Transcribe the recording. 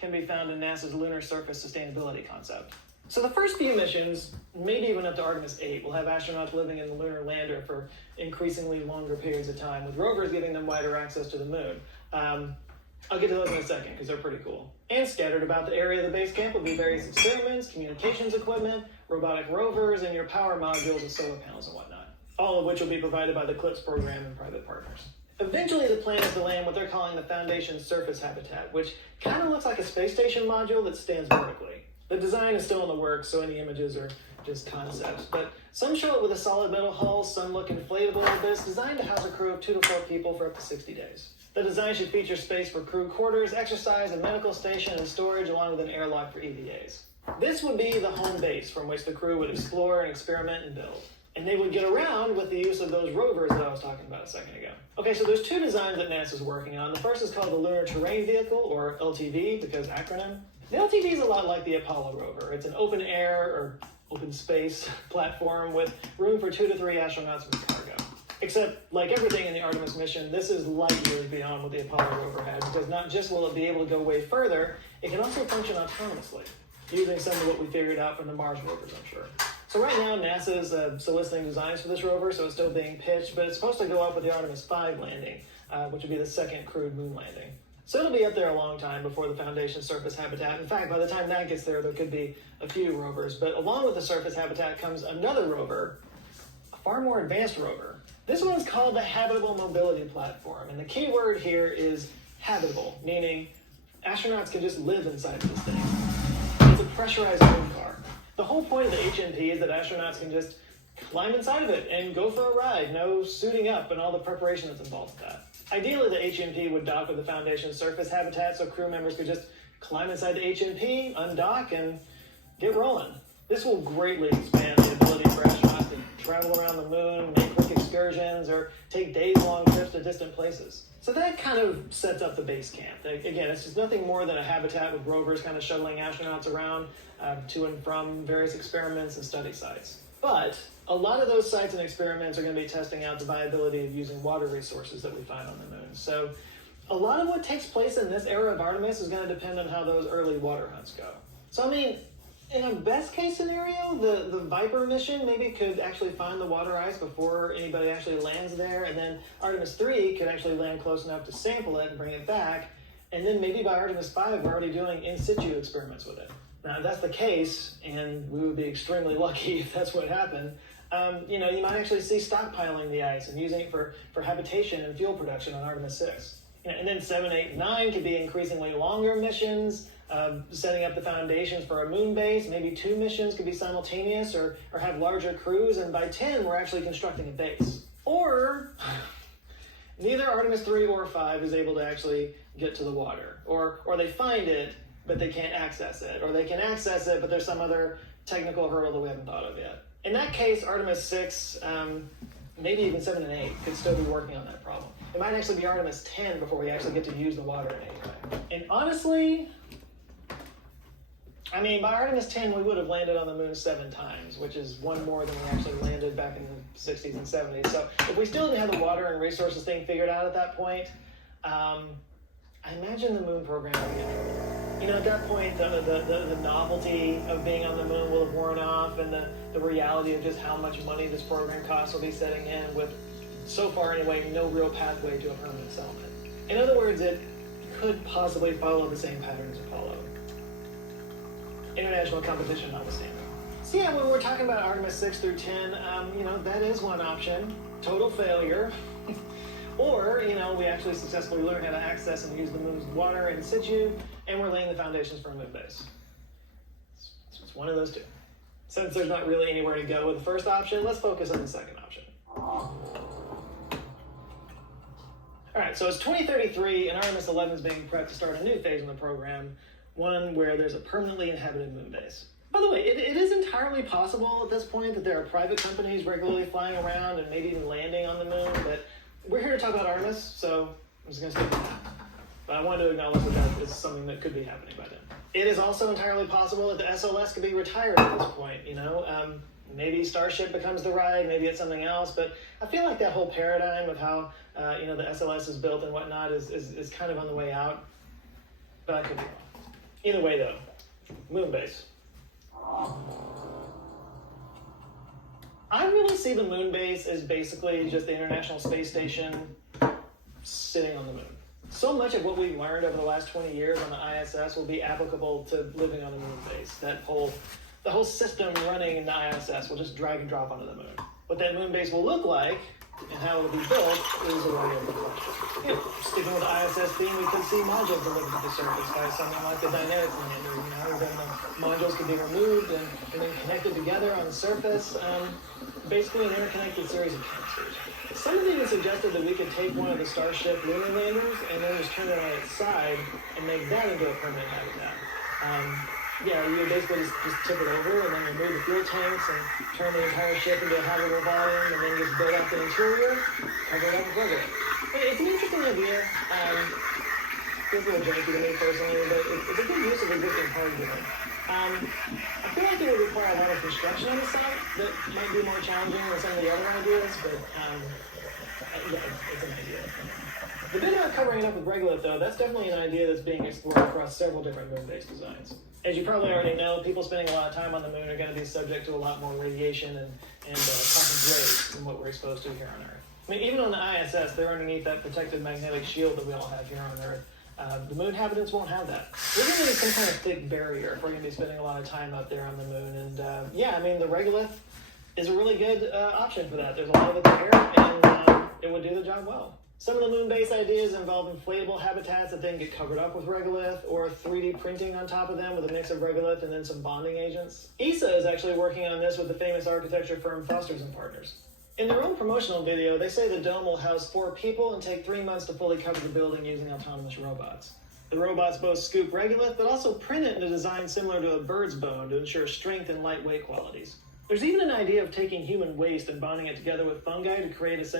can be found in NASA's lunar surface sustainability concept. So the first few missions, maybe even up to Artemis 8, will have astronauts living in the lunar lander for increasingly longer periods of time, with rovers giving them wider access to the moon. I'll get to those in a second, because they're pretty cool. And scattered about the area of the base camp will be various experiments, communications equipment, robotic rovers, and your power modules with solar panels and whatnot, all of which will be provided by the CLIPS program and private partners. Eventually, the plan is to land what they're calling the Foundation Surface Habitat, which kind of looks like a space station module that stands vertically. The design is still in the works, so any images are just concepts, but some show it with a solid metal hull, some look inflatable, but it's designed to house a crew of 2 to 4 people for up to 60 days. The design should feature space for crew quarters, exercise, a medical station, and storage, along with an airlock for EVAs. This would be the home base from which the crew would explore and experiment and build. And they would get around with the use of those rovers that I was talking about a second ago. Okay, so there's 2 designs that NASA's working on. The first is called the Lunar Terrain Vehicle, or LTV, because acronym. The LTV is a lot like the Apollo rover. It's an open air, or open space, platform with room for 2 to 3 astronauts with cargo. Except, like everything in the Artemis mission, this is light years beyond what the Apollo rover had, because not just will it be able to go way further, it can also function autonomously, using some of what we figured out from the Mars rovers, I'm sure. So right now, NASA's soliciting designs for this rover, so it's still being pitched, but it's supposed to go up with the Artemis 5 landing, which would be the second crewed moon landing. So it'll be up there a long time before the Foundation Surface Habitat. In fact, by the time that gets there, there could be a few rovers. But along with the Surface Habitat comes another rover, a far more advanced rover. This one's called the Habitable Mobility Platform, and the key word here is habitable, meaning astronauts can just live inside of this thing. It's a pressurized moon car. The whole point of the HMP is that astronauts can just climb inside of it and go for a ride, no suiting up and all the preparation that's involved with that. Ideally, the HMP would dock with the Foundation Surface Habitat so crew members could just climb inside the HMP, undock, and get rolling. This will greatly expand the ability for astronauts to travel around the moon, make quick excursions, or take days-long trips to distant places. So that kind of sets up the base camp. Again, it's just nothing more than a habitat with rovers kind of shuttling astronauts around to and from various experiments and study sites. But a lot of those sites and experiments are going to be testing out the viability of using water resources that we find on the moon. So a lot of what takes place in this era of Artemis is going to depend on how those early water hunts go. So I mean, in a best case scenario, the Viper mission maybe could actually find the water ice before anybody actually lands there, and then Artemis 3 could actually land close enough to sample it and bring it back, and then maybe by Artemis 5 we're already doing in situ experiments with it. Now if that's the case, and we would be extremely lucky if that's what happened, you might actually see stockpiling the ice and using it for habitation and fuel production on Artemis 6. And then 7, 8, 9 could be increasingly longer missions, setting up the foundations for a moon base. Maybe 2 missions could be simultaneous or have larger crews, and by 10 we're actually constructing a base. Or neither Artemis 3 or 5 is able to actually get to the water, or they find it but they can't access it, or they can access it but there's some other technical hurdle that we haven't thought of yet. In that case, Artemis 6, maybe even 7 and 8 could still be working on that problem. It might actually be Artemis 10 before we actually get to use the water in any way. And honestly, I mean, by Artemis 10, we would have landed on the moon 7 times, which is 1 more than we actually landed back in the 60s and 70s. So if we still didn't have the water and resources thing figured out at that point, I imagine the moon program would get in trouble. At that point, the novelty of being on the moon will have worn off, and the reality of just how much money this program costs will be setting in with, so far anyway, no real pathway to a permanent settlement. In other words, it could possibly follow the same pattern as Apollo. International competition notwithstanding. So yeah, when we're talking about Artemis 6 through 10, that is one option. Total failure. Or, we actually successfully learn how to access and use the moon's water in situ, and we're laying the foundations for a moon base. It's one of those 2. Since there's not really anywhere to go with the first option, let's focus on the second option. Alright, so it's 2033, and Artemis 11 is being prepped to start a new phase in the program, one where there's a permanently inhabited moon base. By the way, it is entirely possible at this point that there are private companies regularly flying around and maybe even landing on the moon, but we're here to talk about Artemis, so I'm just going to stick with that. But I wanted to acknowledge that is something that could be happening by then. It is also entirely possible that the SLS could be retired at this point, Maybe Starship becomes the ride, maybe it's something else, but I feel like that whole paradigm of how, the SLS is built and whatnot is kind of on the way out, but I could be wrong. Either way, though, moon base. I really see the moon base as basically just the International Space Station sitting on the moon. So much of what we've learned over the last 20 years on the ISS will be applicable to living on the moon base. The whole system running in the ISS will just drag and drop onto the moon. What that moon base will look like and how it will be built is a wide open question. Sticking with the ISS theme, we could see modules delivered to the surface by something like the dynamic lander. Then the modules could be removed and then connected together on the surface. Basically an interconnected series of transfers. Some have even suggested that we could take one of the Starship lunar landers and then just turn it on its side and make that into a permanent habitat. You would basically just tip it over and then remove the fuel tanks and turn the entire ship into a habitable volume and then just build up the interior, cover it up with rubber. It's an interesting idea. Feels a little janky to me personally, but it's a good use of existing hardware. I feel like it would require a lot of construction on the site that might be more challenging than some of the other ideas, but it's an idea. The bit about covering it up with regolith, though, that's definitely an idea that's being explored across several different moon-based designs. As you probably already know, people spending a lot of time on the moon are going to be subject to a lot more radiation and cosmic rays than what we're exposed to here on Earth. I mean, even on the ISS, they're underneath that protective magnetic shield that we all have here on Earth. The moon inhabitants won't have that. We're going to need some kind of thick barrier if we're going to be spending a lot of time up there on the moon. And the regolith is a really good option for that. There's a lot of it there, and it would do the job well. Some of the moon base ideas involve inflatable habitats that then get covered up with regolith, or 3D printing on top of them with a mix of regolith and then some bonding agents. ESA is actually working on this with the famous architecture firm Foster & Partners. In their own promotional video, they say the dome will house 4 people and take 3 months to fully cover the building using autonomous robots. The robots both scoop regolith, but also print it in a design similar to a bird's bone to ensure strength and lightweight qualities. There's even an idea of taking human waste and bonding it together with fungi to create essentially